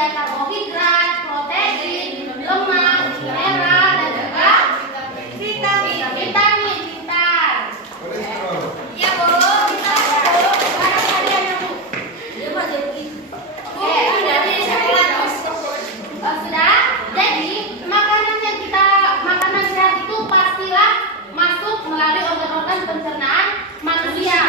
dia karbohidrat, protein, lemak, mineral, dan juga vitamin. Pintar. Ya Bu. Sudah. Jadi makanan sehat itu pastilah masuk melalui organ-organ pencernaan manusia.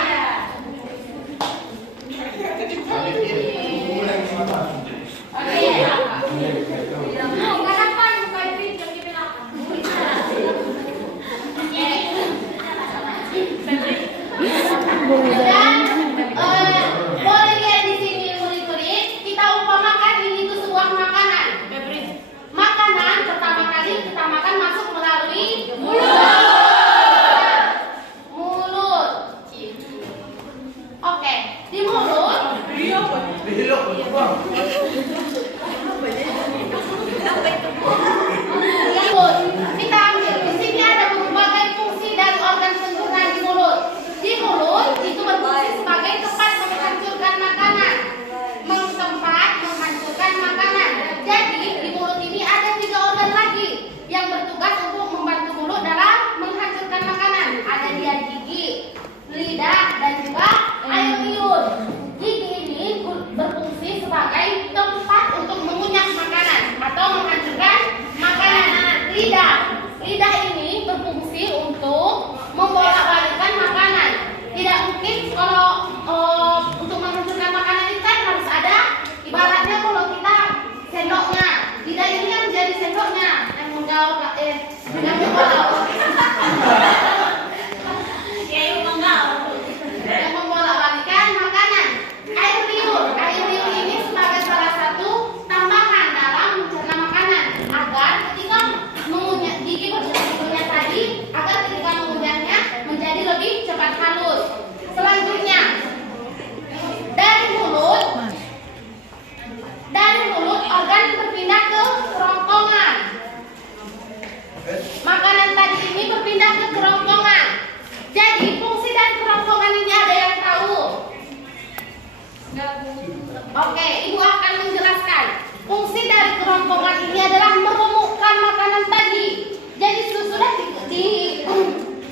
Boleh lihat di sini murid-murid, kita umpamakan ini itu sebuah makanan. Makanan pertama kali kita makan masuk melalui mulut. Oke, di mulut. Kita ambil di sini ada berbagai fungsi dari organ pencernaan di mulut. Di mulut itu berfungsi sebagai tempat menghancurkan makanan. Jadi di mulut ini ada 3 organ lagi yang bertugas untuk membantu mulut dalam menghancurkan makanan. Ada dia gigi, lidah, dan juga air liur. Gigi ini berfungsi sebagai tempat untuk mengunyah makanan atau menghancurkan makanan. Lidah ini berfungsi untuk membolak-balikkan makanan. Tidak mungkin kalau untuk menghancurkan makanan itu kan harus ada, ibaratnya kalau kita sendoknya, lidah ini yang menjadi sendoknya yang membolak membolak-balikkan makanan. Air liur ini sebagai salah satu tambahan dalam mencerna makanan agar ketika mengunyah gigi berfungsinya tadi, agar ketika mengunyahnya menjadi lebih cepat halus. Selanjutnya dari mulut organ berpindah ke kerongkongan. Makanan tadi ini berpindah ke kerongkongan. Jadi fungsi dari kerongkongan ini ada yang tahu? Oke, Ibu akan menjelaskan. Fungsi dari kerongkongan ini adalah meremukkan makanan tadi. Jadi sesudah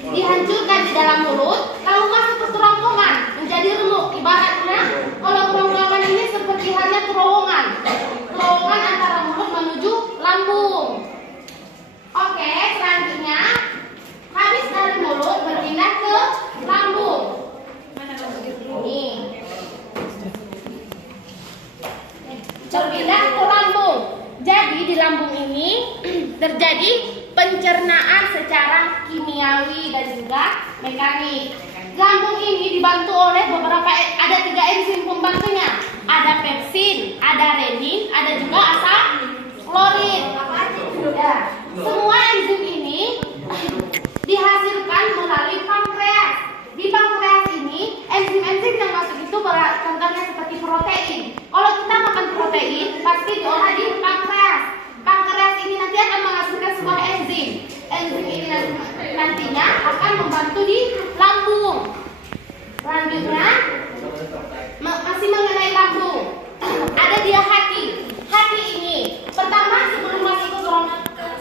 dihancurkan di dalam mulut, lalu masuk ke kerongkongan menjadi remuk. Ibaratnya kalau kerongkongan ini seperti halnya terowongan antara mulut menuju lambung. Oke, selanjutnya habis dari mulut berpindah ke lambung. Ini berpindah ke lambung. Jadi di lambung ini terjadi pencernaan secara kimiawi dan juga mekanik. Lambung ini dibantu oleh ada 3 enzim pembantunya. Ada pepsin, ada renin, ada juga asam klorid. Ya. Semua enzim ini dihasilkan melalui pankreas. Di pankreas ini enzim-enzim yang masuk itu contohnya seperti protein. Kalau kita makan protein pasti diolah di pankreas. Pankreas ini nanti akan menghasilkan sebuah enzim. Enzim ini nantinya akan membantu di lambung. Selanjutnya masih mengenai lambung, ada dia hati. Hati ini pertama sebelum masuk ke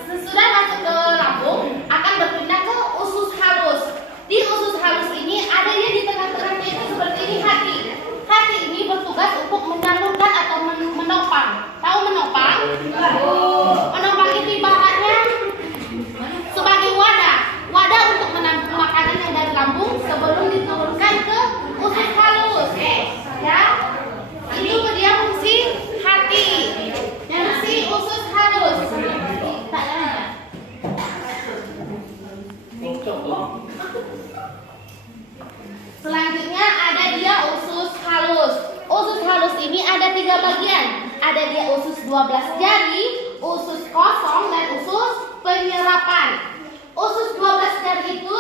sesudah masuk ke lambung akan berpindah ke usus halus. Di usus halus ini ada dia di tengah-tengahnya itu seperti ini hati. Hati ini bertugas untuk menyalurkan atau menopang. Tahu menopang? Menopang itu ibaratnya sebagai wadah untuk menampung makanan yang dari lambung sebelum diturunkan ke usus halus. Ya, itu dia fungsi hati. Fungsi usus halus. Selanjutnya ada dia usus halus. Usus halus ini ada 3 bagian. Ada dia usus 12 jari, usus kosong, dan usus penyerapan. Usus 12 jari itu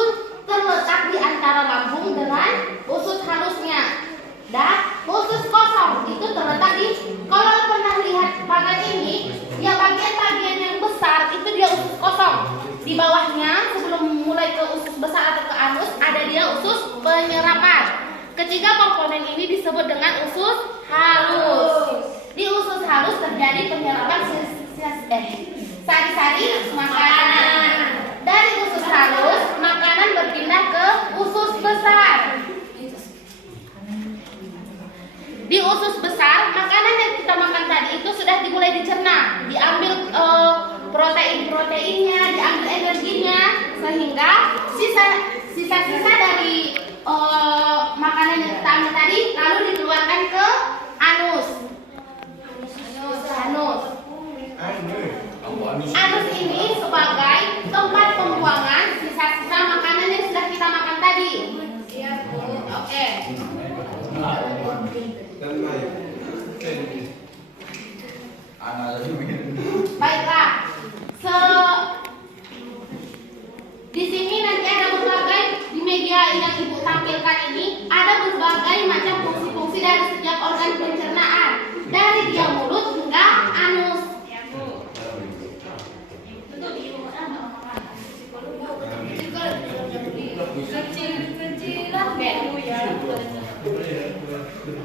terletak di antara lambung dengan usus halusnya. Dan usus kosong itu terletak di, kalau pernah lihat bagian ini, ya bagian-bagian yang besar itu dia usus kosong. Di bawahnya sebelum mulai ke usus besar atau ke anus ada dia usus penyerapan. Ketiga komponen ini disebut dengan usus halus. Di usus halus terjadi penyerapan sari-sari makanan. Dari usus halus, makanan berpindah ke usus besar. Di usus besar, makanan yang kita makan tadi itu sudah dimulai dicerna, diambil protein-proteinnya, diambil energinya, sehingga sisa-sisa dari makanan yang kita ambil tadi lalu dikeluarkan ke anus. Anus ini sebagai tempat pembuangan sisa-sisa makanan yang sudah kita makan tadi. Oke. Baiklah. Di sini nanti ada berbagai di media yang Ibu tampilkan ini ada berbagai macam fungsi-fungsi dari setiap organ pencernaan, dari dia mulut hingga anus.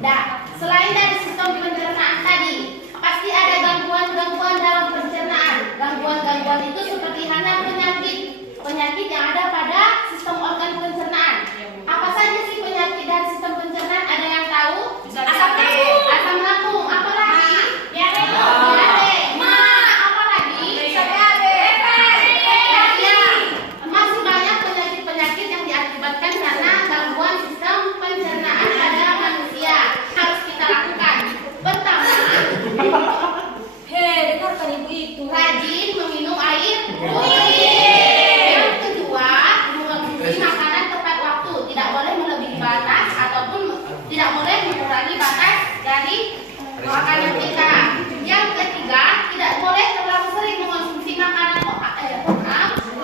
Nah, selain dari sistem pencernaan tadi, pasti ada gangguan-gangguan dalam pencernaan. Gangguan-gangguan itu seperti halnya penyakit yang ada pada sistem organ pencernaan. Apa saja sih penyakit dari sistem pencernaan? Ada yang tahu? Asam lambung. Apa lagi? Diare. Apa lagi? Masih banyak penyakit-penyakit yang diakibatkan karena gangguan sistem pencernaan pada manusia. Harus kita lakukan. Pertama, dengarkan ibu itu. rajin meminum air putih. Yang kedua, mengonsumsi makanan tepat waktu. Tidak boleh melebihi batas ataupun tidak boleh mengurangi batas dari makanan kita. Yang ketiga, tidak boleh terlalu sering mengonsumsi makanan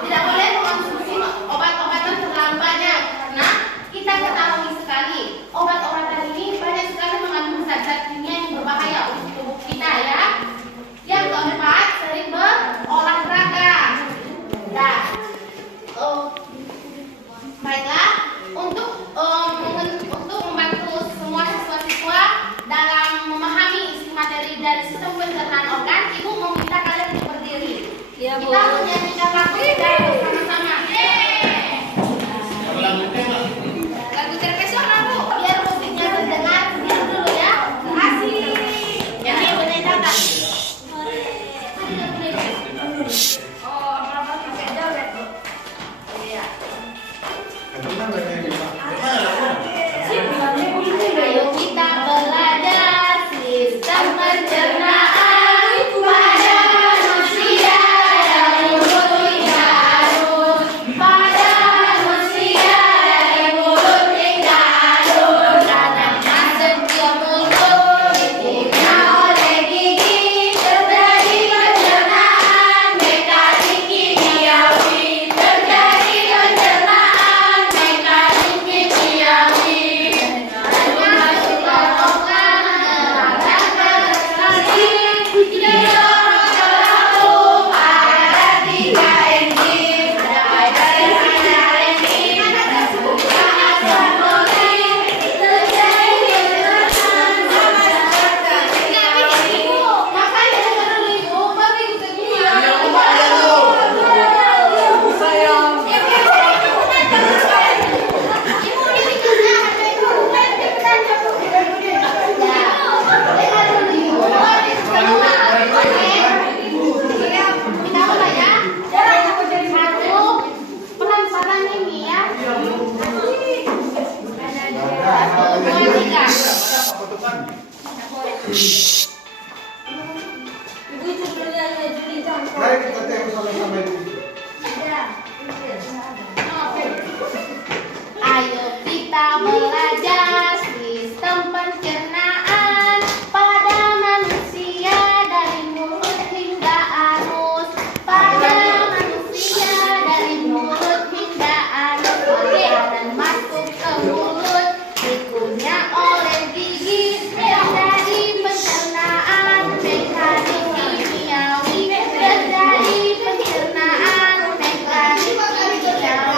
tidak boleh mengonsumsi obat-obatan terlalu banyak, karena kita ketahui sekali obat-obatan ini banyak sekali mengandung zat-zat kimia yang berbahaya untuk tubuh kita ya. Yang keempat, sering berolahraga. Nah, baiklah, untuk membantu semua siswa-siswa dalam memahami isi materi dari sistem pencernaan organ, Ibu meminta kalian untuk berdiri. Ya, Bu. Kita menyanyikan lagu secara bersama-sama. Lagu terpesona, Bu. Biar musiknya terdengar, diam dulu ya. Asik. Jadi boleh datang. Ayo kita belajar sistem pencernaan pada manusia dari mulut hingga anus. Pada manusia dari mulut hingga anus. Karena masuk ke mulut diikuti oleh gigi, terjadi pencernaan mekanik kimiawi. Terjadi pencernaan mekanik kimiawi. Mari kita tengok sama-sama itu. Ayo kita belajar sistem pencernaan pada manusia dari mulut hingga anus. Pada manusia dari mulut hingga anus. Makanan masuk ke mulut, dikunyah oleh gigi. Terjadi pencernaan mekanik kimiawi. Terjadi pencernaan mekanik kimiawi.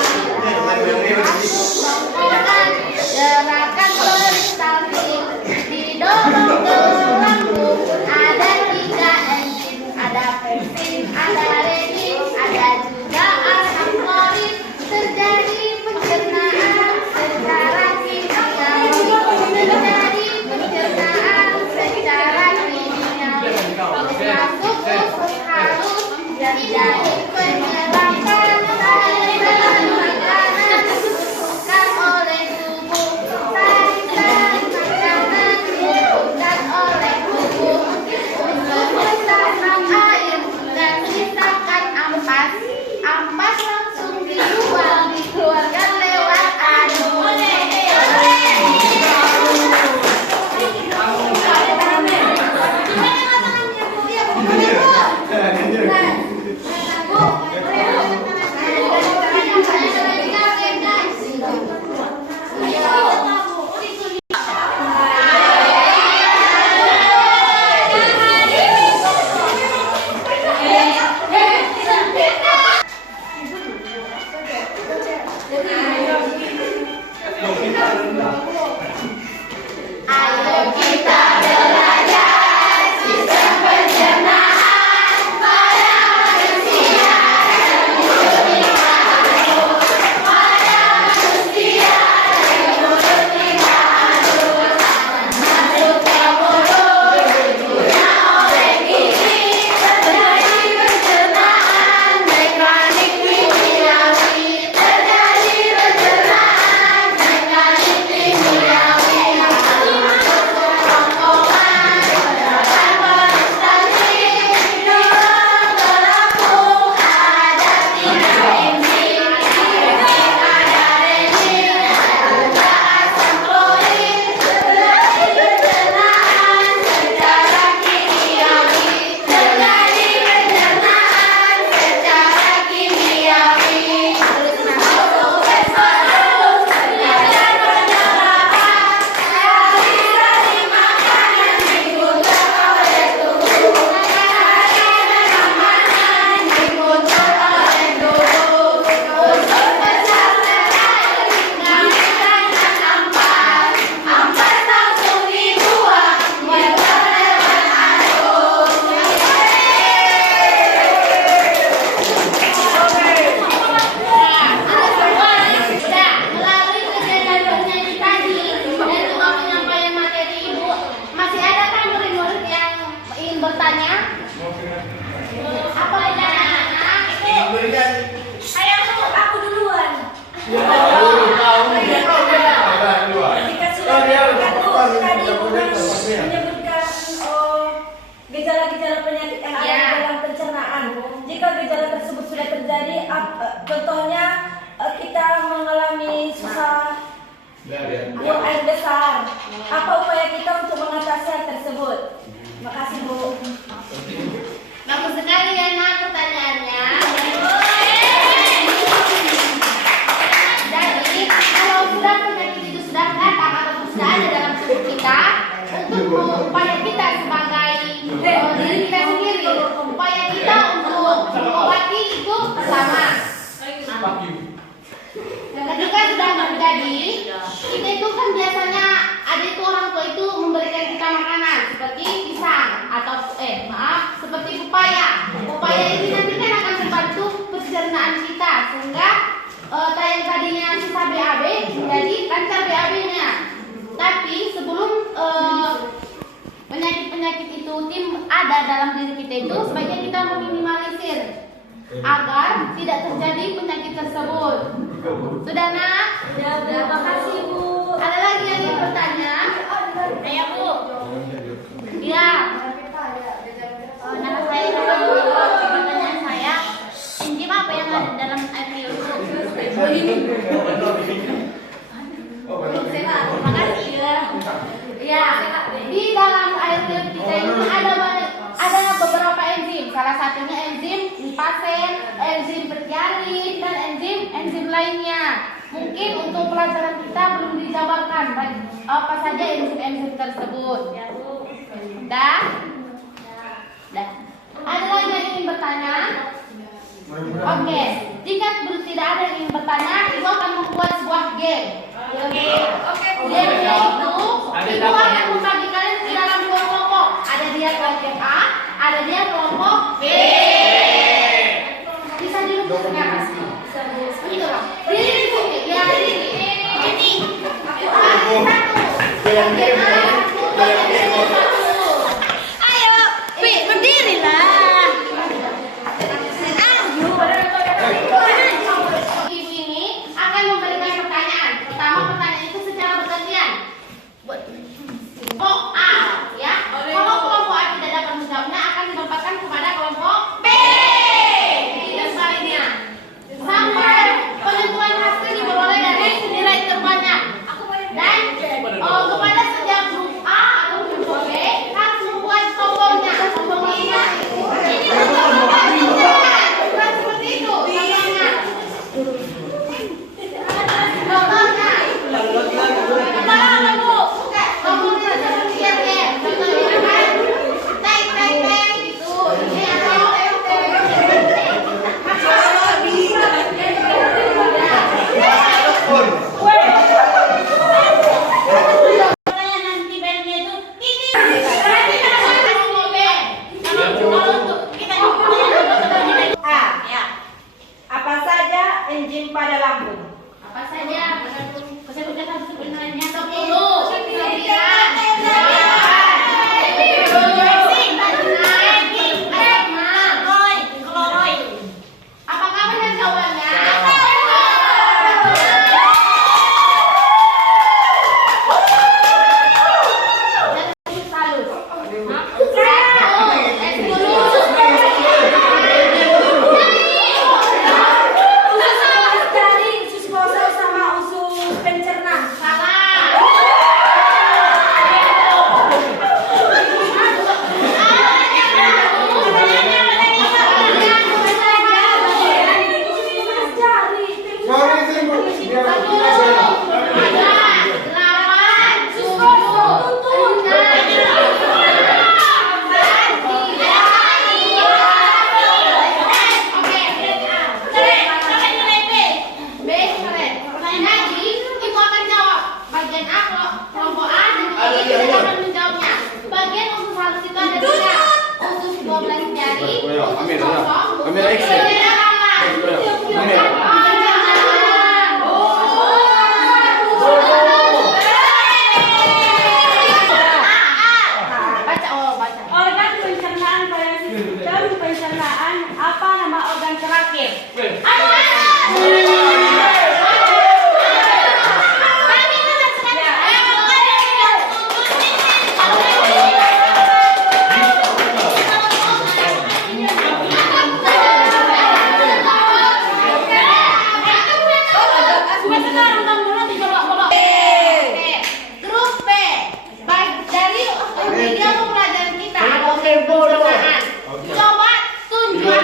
Masuk harus jadi penyerapan makanan dibutuhkan oleh tubuh. Makanan dibutuhkan oleh tubuh untuk menanam air dan sisakan ampas. Ampas langsung dibuang, dikeluarkan lewat anu. Ayo kita belajar sistem pencernaan pada manusia dan mulut halus. Pada manusia dan mulut halus masuk ke mulut dicerna oleh gigi terjadi pencernaan mekanik kimiawi. Terjadi pencernaan mekanik kimiawi. Bertanya apa aja anak-anak? Ayo aku duluan. Ketika sudah tadi menyebutkan gejala-gejala penyakit yang ada di dalam pencernaan. Jika gejala tersebut sudah terjadi, contohnya kita mengalami susah buang air besar. Apa upaya kita untuk mengatasi hal tersebut? Terima kasih, Bu. Bagus sekali ya nak pertanyaannya. Jadi kalau sudah penyakit itu sudah datang atau sudah ada dalam tubuh kita, untuk upaya kita sebagai diri kita sendiri, upaya kita untuk mengobati itu sama. Ketika sudah terjadi, kita itu kan biasanya ada itu orang tua itu memberikan kita makanan seperti pisang atau seperti pepaya. Pepaya ini nanti kan akan membantu pencernaan kita sehingga yang tadinya sisa BAB menjadi lancar BAB-nya. Tapi sebelum penyakit-penyakit itu ada dalam diri kita itu, sebaiknya kita meminimalisir agar tidak terjadi penyakit tersebut. Sudah nak? Ya, terima kasih, Bu. Ada lagi yang ingin bertanya? Ayo Bu. Ya. Nama saya pertanyaan saya. Enzim apa yang ada dalam air liur? Terima kasih ya. Ya. Di dalam air liur kita ini ada beberapa enzim. Salah satunya enzim lipasen, enzim petiarin, dan enzim lainnya. Mungkin untuk pelajaran kita belum dijabarkan apa saja enzim tersebut. Dah? Dah. Ada lagi yang ingin bertanya? Oke. Jika tidak ada yang ingin bertanya, Ibu akan membuat sebuah game. Game-nya itu Ibu akan membagi kalian ke dalam dua kelompok. Ada dia kelompok A, ada dia kelompok B. Bisa dilukiskan pasti. Berdiri Bu. Ya, berdiri. Ini. Satu. Ayo, Pi, berdiri. Kamera action. Kamera. Organ pencernaan pada sistem pencernaan, apa nama organ terakhir? Grup B, baik dari media pembelajaran kita ada pencernaan. Coba tunjukkan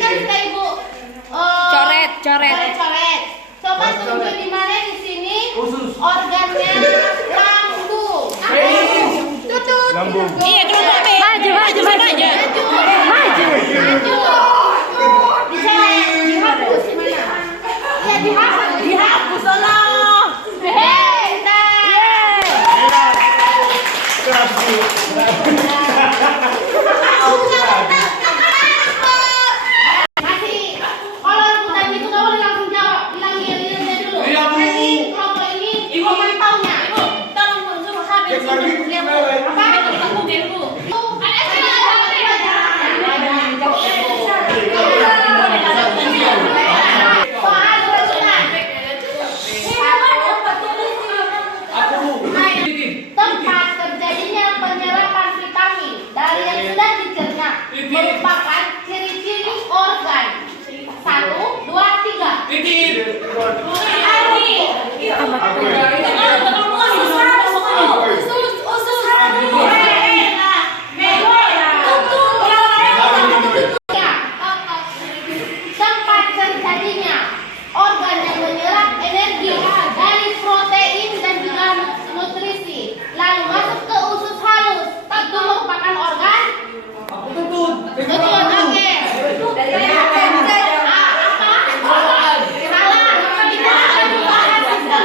kan kita ibu Coret. coret. Coba tunjuk di mana di sini organnya lambung. Tutut. Iya, kelompok B. Maju. Maju. Bisa dihapus mana? Ya dihapus sana. Masih, kalau rebutan itu nggak boleh langsung jawab, bilang iya dulu. Iya, Bu. Nanti kelompok ini mau taunya. Tolong suruh habis tempat terjadinya penyerapan vitamin dari yang sudah dicerna merupakan ciri-ciri organ. 1, 2, 3. Tempat terjadinya organ yang menyerap energi dari protein dan juga nutrisi lalu masuk ke usus halus, itu merupakan organ betul, oke. Salah, kita akan membahas sistem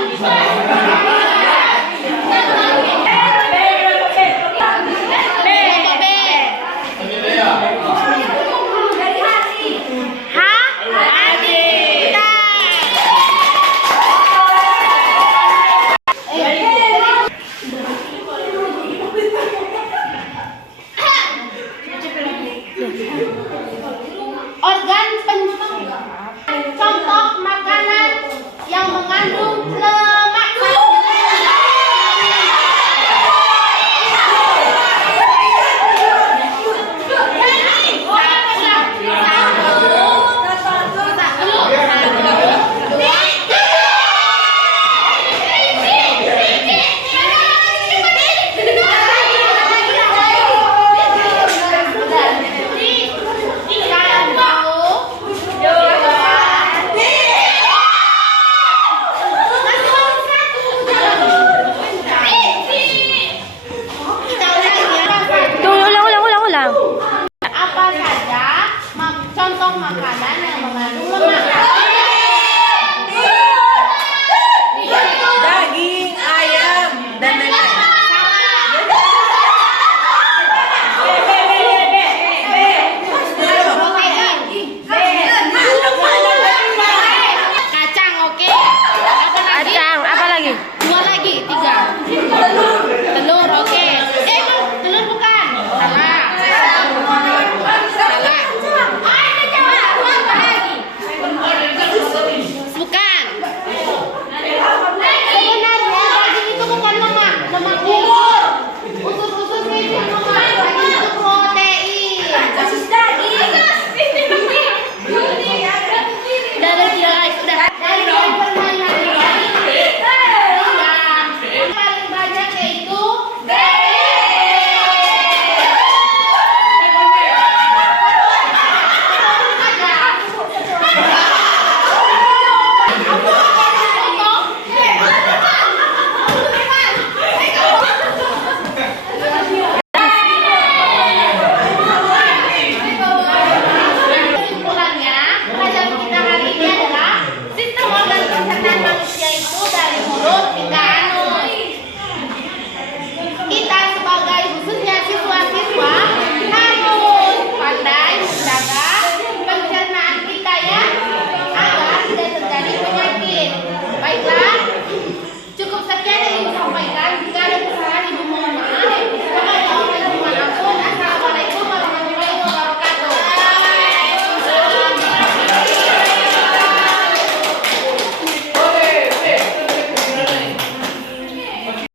organ contoh makanan yang mengandung lemak. Apa saja contoh makanan yang mengandung lemak?